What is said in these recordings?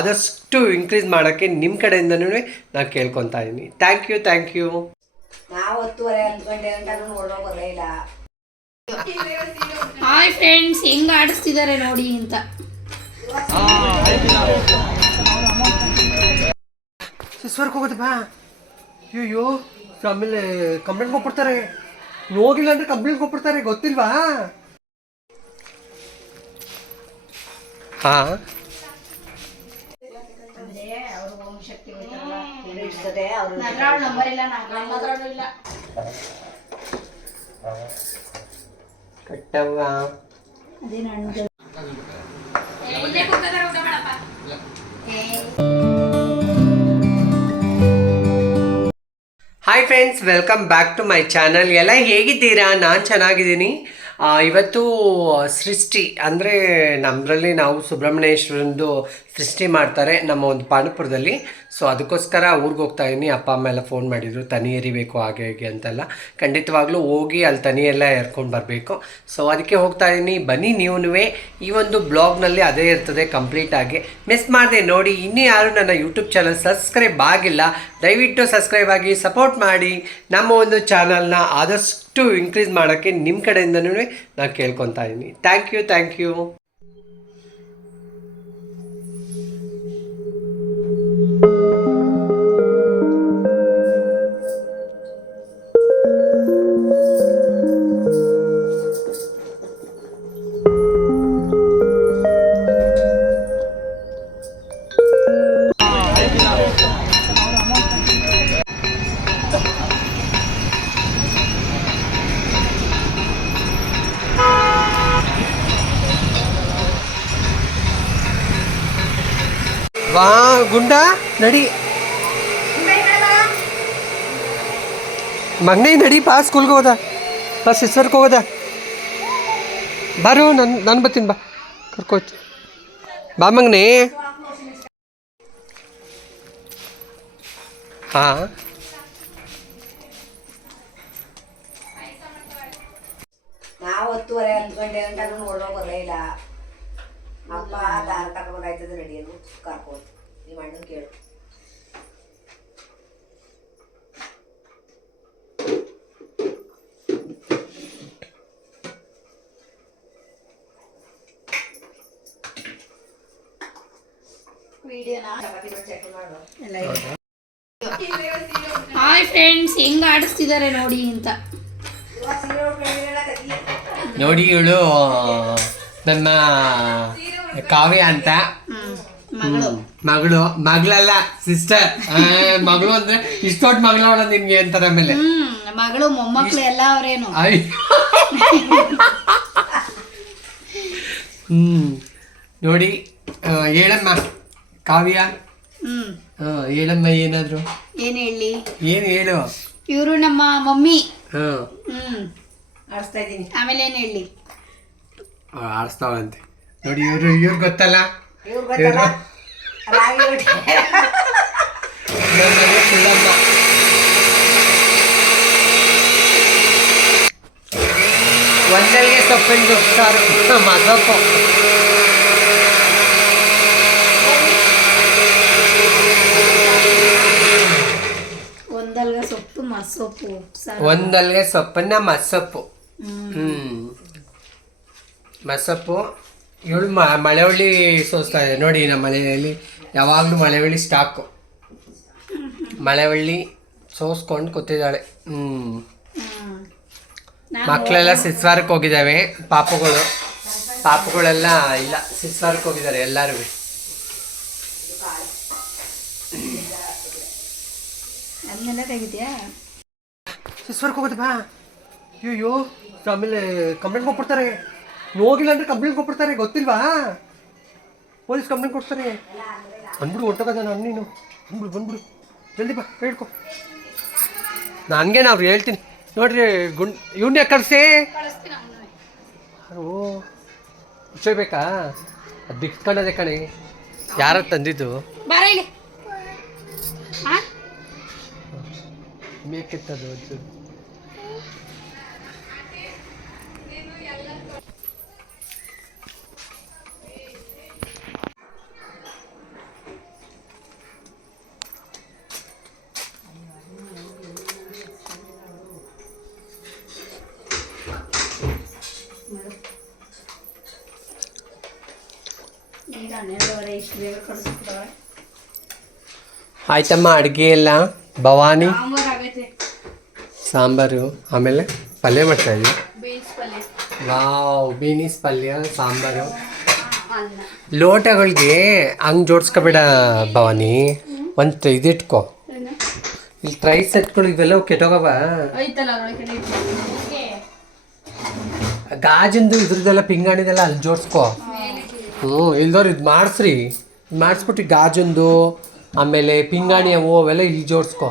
ಆದಷ್ಟು ಇನ್ಕ್ರೀಸ್ ಮಾಡೋಕ್ಕೆ ನಿಮ್ಮ ಕಡೆಯಿಂದನೂ ನಾನು ಕೇಳ್ಕೊತಾ ಇದ್ದೀನಿ. Thank you. ನಾವು 10:30 ನೋಡೋಗೋದೇ ಇಲ್ಲ. ಹಾಯ್ ಫ್ರೆಂಡ್ಸ್, ಹೆಂಗ್ ಆಡಿಸ್ತಿದ್ದಾರೆ ನೋಡಿ ಅಂತ. ಸಿಸ್ವರ್ಗೆ ಹೋಗೋದು ಬಾ. ಅಯ್ಯೋ ಆಮೇಲೆ ಕಂಪ್ಲೇಂಟ್ ಕೊಟ್ಬಿಡ್ತಾರೆ. ಹೋಗಿಲ್ಲ ಅಂದ್ರೆ ಕಂಪ್ಲೇಂಟ್ ಕೊಟ್ಬಿಡ್ತಾರೆ, ಗೊತ್ತಿಲ್ವಾ? ಹಾ ಕಟ್ಟವ್ವ. Hi friends, welcome back to my channel. ಎಲ್ಲ ಹೇಗಿದ್ದೀರಾ? ನಾನು ಚೆನ್ನಾಗಿದ್ದೀನಿ. ಇವತ್ತು ಸೃಷ್ಟಿ ಅಂದರೆ ನಮ್ಮದ್ರಲ್ಲಿ ನಾವು ಸುಬ್ರಹ್ಮಣ್ಯೇಶ್ವರಂದು ಸೃಷ್ಟಿ ಮಾಡ್ತಾರೆ ನಮ್ಮ ಒಂದು ಪಾಂಡುಪುರದಲ್ಲಿ. ಸೊ ಅದಕ್ಕೋಸ್ಕರ ಊರಿಗೆ ಹೋಗ್ತಾ ಇದ್ದೀನಿ. ಅಪ್ಪ ಅಮ್ಮ ಎಲ್ಲ ಫೋನ್ ಮಾಡಿದರು, ತನಿ ಎರಿಬೇಕು ಹಾಗೆ ಹೀಗೆ ಅಂತೆಲ್ಲ. ಖಂಡಿತವಾಗ್ಲೂ ಹೋಗಿ ಅಲ್ಲಿ ತನಿ ಎಲ್ಲ ಎರ್ಕೊಂಡು ಬರಬೇಕು. ಸೊ ಅದಕ್ಕೆ ಹೋಗ್ತಾ ಇದ್ದೀನಿ. ಬನ್ನಿ ನೀವೂ ಈ ಒಂದು ಬ್ಲಾಗ್ನಲ್ಲಿ ಅದೇ ಇರ್ತದೆ ಕಂಪ್ಲೀಟಾಗಿ. ಮಿಸ್ ಮಾಡಿದೆ ನೋಡಿ. ಇನ್ನೂ ಯಾರು ನನ್ನ ಯೂಟ್ಯೂಬ್ ಚಾನಲ್ ಸಬ್ಸ್ಕ್ರೈಬ್ ಆಗಿಲ್ಲ, ದಯವಿಟ್ಟು ಸಬ್ಸ್ಕ್ರೈಬ್ ಆಗಿ ಸಪೋರ್ಟ್ ಮಾಡಿ. ನಮ್ಮ ಒಂದು ಚಾನಲ್ನ ಆದಷ್ಟು ಇನ್ಕ್ರೀಸ್ ಮಾಡೋಕ್ಕೆ ನಿಮ್ಮ ಕಡೆಯಿಂದನೂ ನಾನು ಕೇಳ್ಕೊತಾ ಇದ್ದೀನಿ. Thank you. ವಾ ಗುಂಡ ನಡಿ, ಮಗನೇ ನಡಿ, ಬಾ ಸ್ಕೂಲ್ಗೆ ಹೋದ, ಬಾ ಸಿಸ್ಟರ್ಗೆ ಹೋಗೋದ. ಬಾರು, ನಾನು ಬರ್ತೀನಿ, ಬಾ ಕರ್ಕೋಯ್ತು, ಬಾ ಮಗನೇ. ಹಾಂ ನಾವು 10:30 ನೋಡೋಗೋದೇ ಇಲ್ಲ. ಅಪ್ಪ ದಾರ ತಗೊಂಡಾಯ್ತದ ರೆಡಿಯನ್ನು ಕರ್ಕೋದು. ನಿಮ್ಮ ಅಣ್ಣನ ಕೇಳು. ಹಾಯ್ ಫ್ರೆಂಡ್ಸ್, ಹೆಂಗ್ ಆಡಿಸ್ತಿದ್ದಾರೆ ನೋಡಿ ಅಂತ. ನೋಡಿ, ಇವಳು ನನ್ನ ಕಾವ್ಯ ಅಂತ ಮಗಳಲ್ಲ ಸಿಸ್ಟರ್. ಮಗಳು ಅಂದ್ರೆ ಇಷ್ಟೊಟ್ಟು ಮಗಳವಳ ನಿನ್ಗೆ ಅಂತಾರೆ. ಆಮೇಲೆ ಮಗಳು ಮೊಮ್ಮಕ್ಳು ಎಲ್ಲ ಅವ್ರೇನು. ನೋಡಿ, ಹೇಳಮ್ಮ ಕಾವ್ಯ. ಹೇಳಮ್ಮ ಏನಾದ್ರು. ಏನ್ ಹೇಳಿ? ಏನ್ ಹೇಳು. ಇವರು ನಮ್ಮ ಮಮ್ಮಿ. ಆಡಿಸ್ತಾ ಇದ್ದೀನಿ. ಆಮೇಲೆ ಏನ್ ಹೇಳಿ? ಆಡಿಸ್ತಾವಂತೆ ನೋಡಿ. ಇವ್ರು ಗೊತ್ತಲ್ಲ, ಒಂದಲ್ಲಿಗೆ ಸೊಪ್ಪಿನ ಸಾರು ಮಸಪ್ಪು. ಒಂದಲ್ಗೆ ಸೊಪ್ಪು ಮಸೊಪ್ಪು. ಒಂದಲ್ಗೆ ಸೊಪ್ಪನ್ನ ಮಸೊಪ್ಪು. ಮಸೊಪ್ಪು. ಇವಳು ಮಳೆವಳ್ಳಿ ಸೋಸ್ತಾ ಇದೆ ನೋಡಿ. ನಮ್ಮ ಮನೆಯಲ್ಲಿ ಯಾವಾಗಲೂ ಮಳೆವಳ್ಳಿ ಸ್ಟಾಕು. ಮಳೆವಳ್ಳಿ ಸೋಸ್ಕೊಂಡು ಕೂತಿದ್ದಾಳೆ. ಮಕ್ಕಳೆಲ್ಲ ಸಿಸ್ವಾರಕ್ಕೆ ಹೋಗಿದ್ದಾವೆ. ಪಾಪುಗಳೆಲ್ಲ ಇಲ್ಲ, ಸಿಸ್ವಾರಕ್ಕೆ ಹೋಗಿದ್ದಾರೆ ಎಲ್ಲರೂ. ಸಿಸ್ವಾರಕ್ಕೆ ಹೋಗೋದು ಬಾ. ಅಯ್ಯೋ ಆಮೇಲೆ ಕಂಪ್ಲೇಂಟ್ ಕೊಟ್ಬಿಡ್ತಾರೆ. ಹೋಗಿಲ್ಲ ಅಂದ್ರೆ ಕಂಪ್ಲೇಂಟ್ ಕೊಟ್ಬಿಡ್ತಾರೆ, ಗೊತ್ತಿಲ್ವಾ? ಪೊಲೀಸ್ ಕಂಪ್ಲೇಂಟ್ ಕೊಡ್ತಾರೆ. ಬಂದ್ಬಿಡು, ಹೊಟ್ಟೋಗದ ನಾನು ನೀನು. ಬಂದ್ಬಿಡು ಜಲ್ದಿ ಬಾ, ಹೇಳ್ಕೊ. ನನಗೆ ನಾವು ಹೇಳ್ತೀನಿ ನೋಡ್ರಿ. ಇವನ್ನೇ ಕಳಿಸಿ. ಓ ಹುಚ್ಚೋಯ್ಬೇಕಾ? ಅದು ಬಿಕ್ಸ್ಕೊಂಡದೆ ಕಣೆ. ಯಾರ ತಂದಿದ್ದು? ಮೇಕಿತ್ತದು ಅದು. 12:30 ಇಷ್ಟು ಬೇಗ ಕಳಿಸ್ಬಿಟ್ಟವ್ರೆ. ಆಯ್ತಮ್ಮ ಅಡುಗೆ ಎಲ್ಲ ಭವಾನಿ ಸಾಂಬಾರ್ ಆಗೈತೆ. ಸಾಂಬಾರು ಆಮೇಲೆ ಪಲ್ಯ ಮಾಡ್ತಾಯಿದ್ವಿ. ಬೀನ್ಸ್ ಪಲ್ಯ, ವಾವ್ ಬೀನೀಸ್ ಪಲ್ಯ ಸಾಂಬಾರು. ಅನ್ನ. ಲೋಟಗಳಿಗೆ ಹಂಗೆ ಜೋಡಿಸ್ಕೊಬೇಡ ಭವಾನಿ, ಒಂದು ಇದಿಟ್ಕೊ. ಏನು? ಇಲ್ಲಿ ಟ್ರೈ ಸೆಟ್ಗಳು ಇವೆಲ್ಲ ಕೆಟ್ಟೋಗವ. ಐತಲ್ಲ ಅದ್ರೊಳಗೆ ಗಾಜಿಂದು ಇದ್ರದ್ದೆಲ್ಲ ಪಿಂಗಾಣಿದೆಲ್ಲ ಅಲ್ಲಿ ಜೋಡಿಸ್ಕೊ. ಇಲ್ದವ್ರು ಇದು ಮಾಡಿಸ್ರಿ, ಮಾಡಿಸ್ಬಿಟ್ಟು ಗಾಜಂದು ಆಮೇಲೆ ಪಿಂಗಾಣಿ ಅವು ಅವೆಲ್ಲ ಇಲ್ಲಿ ಜೋಡಿಸ್ಕೊ.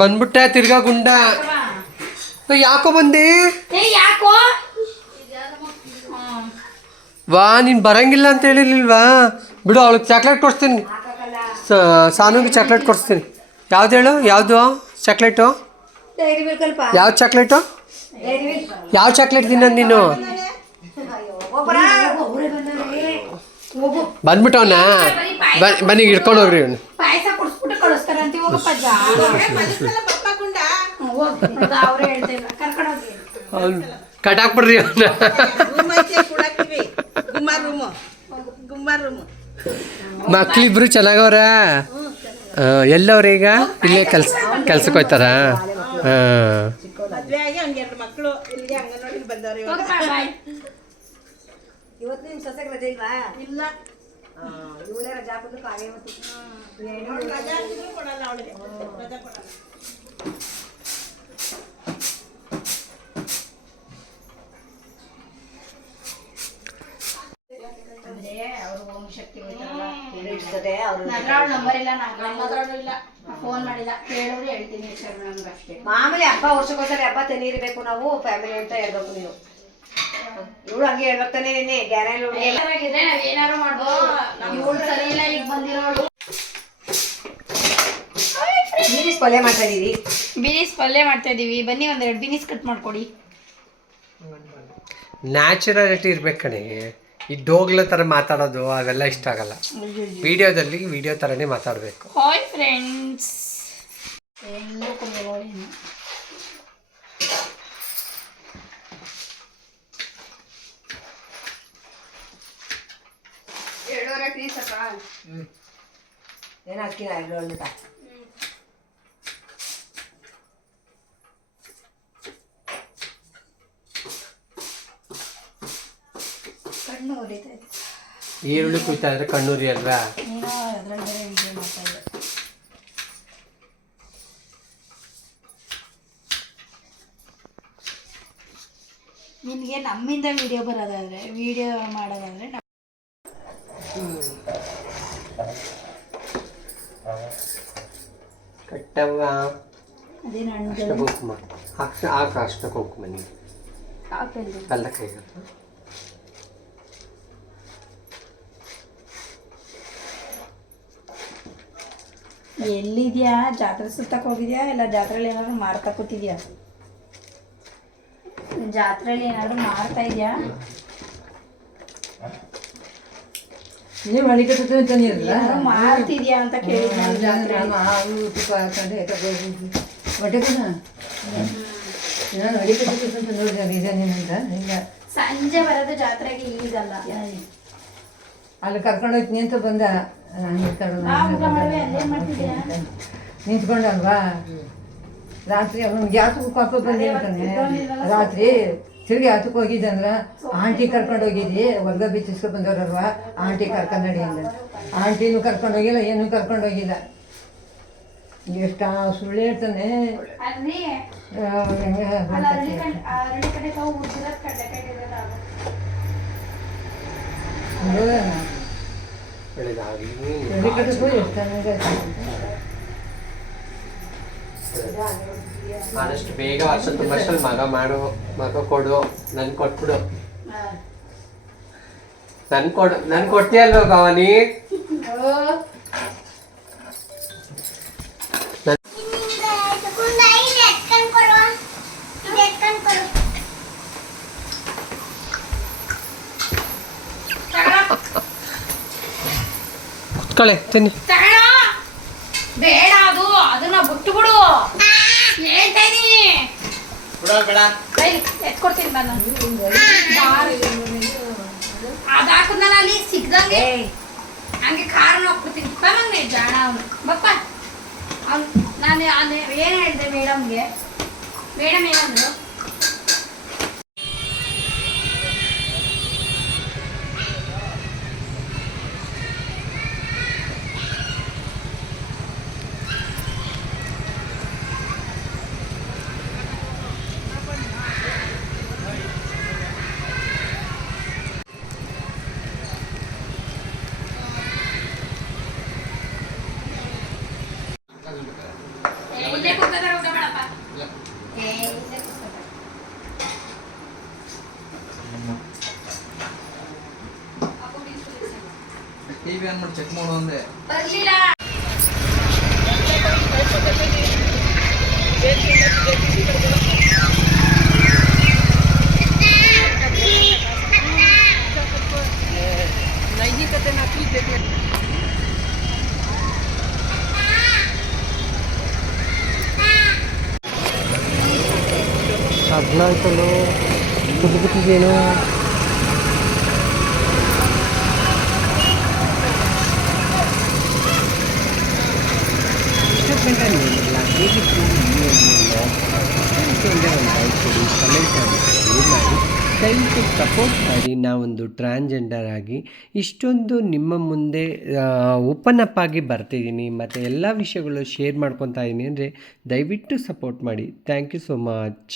ಬಂದ್ಬಿಟ್ಟೆ ತಿರ್ಗಾ ಗುಂಡ. ಯಾಕೋ ಬಂದೆ? ಯಾಕೋ ವಾ ನೀನು ಬರಂಗಿಲ್ಲ ಅಂತ ಹೇಳಿರ್ಲಿಲ್ವಾ? ಬಿಡು, ಅವಳಿಗೆ ಚಾಕ್ಲೇಟ್ ಕೊಡಿಸ್ತೀನಿ. ಸಾನುಗೆ ಚಾಕ್ಲೇಟ್ ಕೊಡಿಸ್ತೀನಿ. ಯಾವ್ದು ಹೇಳು? ಯಾವುದು ಚಾಕ್ಲೇಟು? ಡೈರಿ ಮಿಲ್ಕ್ ಅಲ್ಪ. ಯಾವ ಚಾಕ್ಲೇಟು? Dairy milk. ಯಾವ ಚಾಕ್ಲೇಟ್ ತಿನ್ನೋದು ನೀನು? ಬಂದ್ಬಿಟ್ಟವನ ಬನ್ನಿ ಹಿಡ್ಕೊಂಡು ಹೋಗ್ರಿ ಇವನು. ಪಾಯಸ ಕುಡಿಸ್ಬಿಟ್ಟು ಕಳಿಸ್ತಾರೆ ಅಂತ ಹೋಗಪ್ಪ. ಅವ್ರೇ ಹೇಳ್ತಾ ಇಲ್ಲ, ಕರ್ಕೊಂಡು ಹೋಗಿ. ಅವ್ನು ಕಟಾಕ್ಬಿಡ್ರಿ ಅವನ್ನ. ಮಕ್ಳಿಬ್ರು ಚೆನ್ನಾಗವ್ರ? ಎಲ್ಲವ್ರ ಈಗ? ಇಲ್ಲೇ ಕೆಲ್ಸಕ್ಕೆ ಹೋಯ್ತಾರ? ಹಾಂ. ಹೋಗಪ್ಪ, ಬಾಯ್. ಇವತ್ತು ನಿಮ್ಮ ಸೊಸೆಗೆ ರಜೆ ಇಲ್ವಾ? ಇಲ್ಲ. ಇವಳೇ ರಜಾ ಹಾಕಿದ್ರು ಕಾವೇ ಇವತ್ತು. ನಂಬರ್ ಇಲ್ಲ, ನಂಗೆ ಇಲ್ಲ, ಫೋನ್ ಮಾಡಿಲ್ಲ. ಕೇಳಿದ್ರೆ ಹೇಳ್ತೀನಿ ನಮ್ಗೆ ಅಷ್ಟೇ. ಮಾಮೂಲಿ ಹಬ್ಬ ವರ್ಷಕ್ಕೋಸ್ಕರ ಹಬ್ಬ ತೆನೀರ್ಬೇಕು ನಾವು ಫ್ಯಾಮಿಲಿ ಅಂತ ಹೇಳ್ಬೇಕು ನೀವು. ಇವಳು ಹಂಗೆ ಹೇಳ್ಬೇಕು ತಾನೇ. ನಿನ್ನೆ ಗ್ಯಾರೇಜ್ ಎಲ್ಲರಾಗಿದ್ರೆ ನಾವ್ ಏನಾರು ಮಾಡ್ಬೋದು. ಇವಳು ಸರಿ ಇಲ್ಲ, ಈಗ ಬಂದಿರೋಳು. ಬೀನಿಸ್ ಪಲ್ಯ ಮಾಡ್ತಾ ಇದೀವಿ. ಬೀನಿಸ್ ಪಲ್ಯ ಮಾಡ್ತಾ ಇದೀವಿ. ಬನ್ನಿ ಒಂದೆರಡು ಬೀನಿಸ್ ಕಟ್ ಮಾಡ್ಕೊಡಿ. ನ್ಯಾಚುರಾಲಿಟಿ ಇರ್ಬೇಕು ಕಣೆ. ಈ ಡೋಗ್ಲ ಥರ ಮಾತಾಡೋದು ಅವೆಲ್ಲ ಇಷ್ಟ ಆಗಲ್ಲ. ವಿಡಿಯೋದಲ್ಲಿ ವಿಡಿಯೋ ಥರನೇ ಮಾತಾಡಬೇಕು. Hi friends. ಎಲ್ಲೂ ಕುಡಿಯೋಲ್ಲ. ಏನು ಹಾಕಿ ಅಂದ್ಬಿಟ್ಟ. ಕಣ್ಣು ಹೊಡಿತಾ ಇದೆ. ಈರುಳ್ಳಿ ಕುಯ್ತಾ ಇದ್ರೆ ಕಣ್ಣೂರಿ ಅಲ್ವಾ? ನೀನು ಅದ್ರಲ್ಲಿ ಬೇರೆ ವಿಡಿಯೋ ಮಾಡ್ತಾ ಇದ್ದೆ. ನಿನಗೆ ನಮ್ಮಿಂದ ವಿಡಿಯೋ ಬರೋದಾದ್ರೆ, ವಿಡಿಯೋ ಮಾಡೋದಾದ್ರೆ ಕಟ್ಟವ್ವ ಅದೇನು ಅಷ್ಟ ಹಣ್ಣು ಕುಂಕುಮ ಹಾಕ ಅಷ್ಟ ಕುಂಕುಮ ನೀನು ಹಾಕಂದು ಕಲ್ಲ ಕೈಗೆ. ಎಲ್ಲಿದ್ಯಾ? ಜಾತ್ರೆ ಸುತ್ತಕ್ಕೆ ಹೋಗಿದ್ಯಾ ಇಲ್ಲ ಜಾತ್ರೆಯಲ್ಲಿ ಏನಾದ್ರು ಮಾಡ್ತಾ ಕೂತಿದ್ಯಾ? ಜಾತ್ರೆಯಲ್ಲಿ ಏನಾದ್ರು ಮಾಡ್ತಾ ಇದೆಯಾ? ನೀವು ಮಳಿ ಕಟ್ಟುತ್ತೆ ಅಂತ ನೀರಲ್ಲ ಮಾಡ್ತಿದ್ಯಾ ಅಂತ ಕೇಳಿದ್ದೆ. ಜಾತ್ರೆ ಹಾಲು ತುಪ್ಪ ಹಾಕೊಂಡು ಹೊಟ್ಟೆಗನ ನಾನು ಮಳಿ ಕಟ್ಟುತ್ತೆ ಅಂತ ನೋಡಿದೆ. ಇದೇನೇನಂತ ಇಲ್ಲ ಸಂಜೆ ಬರೋದು ಜಾತ್ರೆಗೆ, ಈಗಲ್ಲ. ಅಲ್ಲಿ ಕರ್ಕೊಂಡು ಹೋಗ್ತೀನಿ ಅಂತ ಬಂದ. ನಾನು ನಿಂತ್ಕೊಂಡಲ್ವಾ ರಾತ್ರಿ ಅವ್ನು ಗ್ಯಾಸ್ ಪಾಪ ಬಂದಿರ್ತಾನೆ. ರಾತ್ರಿ ತಿರುಗಿ ಹತ್ತಕ್ಕೆ ಹೋಗಿದ್ದಂದ್ರೆ ಆಂಟಿ ಕರ್ಕೊಂಡು ಹೋಗಿದ್ದಿ, ಹೊರ್ಗ ಬಿಚ್ಚಿಸ್ಕೊಂಡು ಬಂದವ್ರಲ್ವಾ, ಆಂಟಿ ಕರ್ಕೊಂಡು ನಡಿ ಅಂದ. ಆಂಟಿನೂ ಕರ್ಕೊಂಡು ಹೋಗಿಲ್ಲ, ಏನೂ ಕರ್ಕೊಂಡು ಹೋಗಿಲ್ಲ. ಎಷ್ಟು ಸುಳ್ಳು ಹೇಳ್ತಾನೆ. ಆದಷ್ಟು ಬೇಗ ವರ್ಷ ತುಂಬಷ್ಟಲ್ಲಿ ಮಗ ಕೊಡು, ನನ್ ಕೊಟ್ಬಿಡು. ನನ್ ಕೊಡ್ತೀಯಲ್ವ ಭವಾನಿ? ಕುತ್ಕೊಳ್ಳೆ ತಿನ್ನಿ. ಬೇಡ, ಅದನ್ನ ಬಿಟ್ಟು ಬಿಡು. ಹೇಳ್ತಾ ಇದೀನಿ, ಎತ್ಕೊಡ್ತೀನಿ ನಾನು. ಅದು ಹಾಕುದ್ನಲ್ಲ ಅಲ್ಲಿ ಸಿಕ್ದಂಗೆ ಹಂಗೆ ಕಾರಣ ಹೋಗ್ಬಿಡ್ತೀನಿ ಮಂಗೆ ಜಾಣ ಅವನು ಬಪ್ಪ ಅವ್ನು ನಾನು ಏನು ಹೇಳಿದೆ ಮೇಡಮ್ಗೆ ಮೇಡಮ್ ಏನಂದ್ರು ಇಲ್ಲೇ ಕೂತ್ಕೊಂಡ್ರೆ ಊಟ ಮಾಡಪ್ಪ ಇಲ್ಲೇ ಕೂತ್ಕೊಂಡ್ರೆ ಟಿವಿ ಆನ್ ಮಾಡಿ ಚೆಕ್ ಮಾಡು ಅಂದೆ. ಬರ್ಲಿಲ್ಲ ಅಗ್ಲಾಯ್ತಲ್ಲೋ ಕುದ್ಬಿಟ್ಟಿದೇನೋ ಹೇಗಿತ್ತು ಒಂದೇ ಒಂದು ಲೈಕ್ ಕೊಡಿ ಕಮೆಂಟ್ ಮಾಡಿ ಶೇರ್ ಮಾಡಿ ದಯವಿಟ್ಟು ಸಪೋರ್ಟ್ ಮಾಡಿ. ನಾವೊಂದು ಟ್ರಾನ್ಸ್ಜೆಂಡರ್ ಆಗಿ ಇಷ್ಟೊಂದು ನಿಮ್ಮ ಮುಂದೆ ಓಪನ್ ಅಪ್ ಆಗಿ ಬರ್ತಿದ್ದೀನಿ ಮತ್ತು ಎಲ್ಲ ವಿಷಯಗಳು ಶೇರ್ ಮಾಡ್ಕೊತಾ ಇದ್ದೀನಿ ಅಂದರೆ ದಯವಿಟ್ಟು ಸಪೋರ್ಟ್ ಮಾಡಿ. Thank you so much.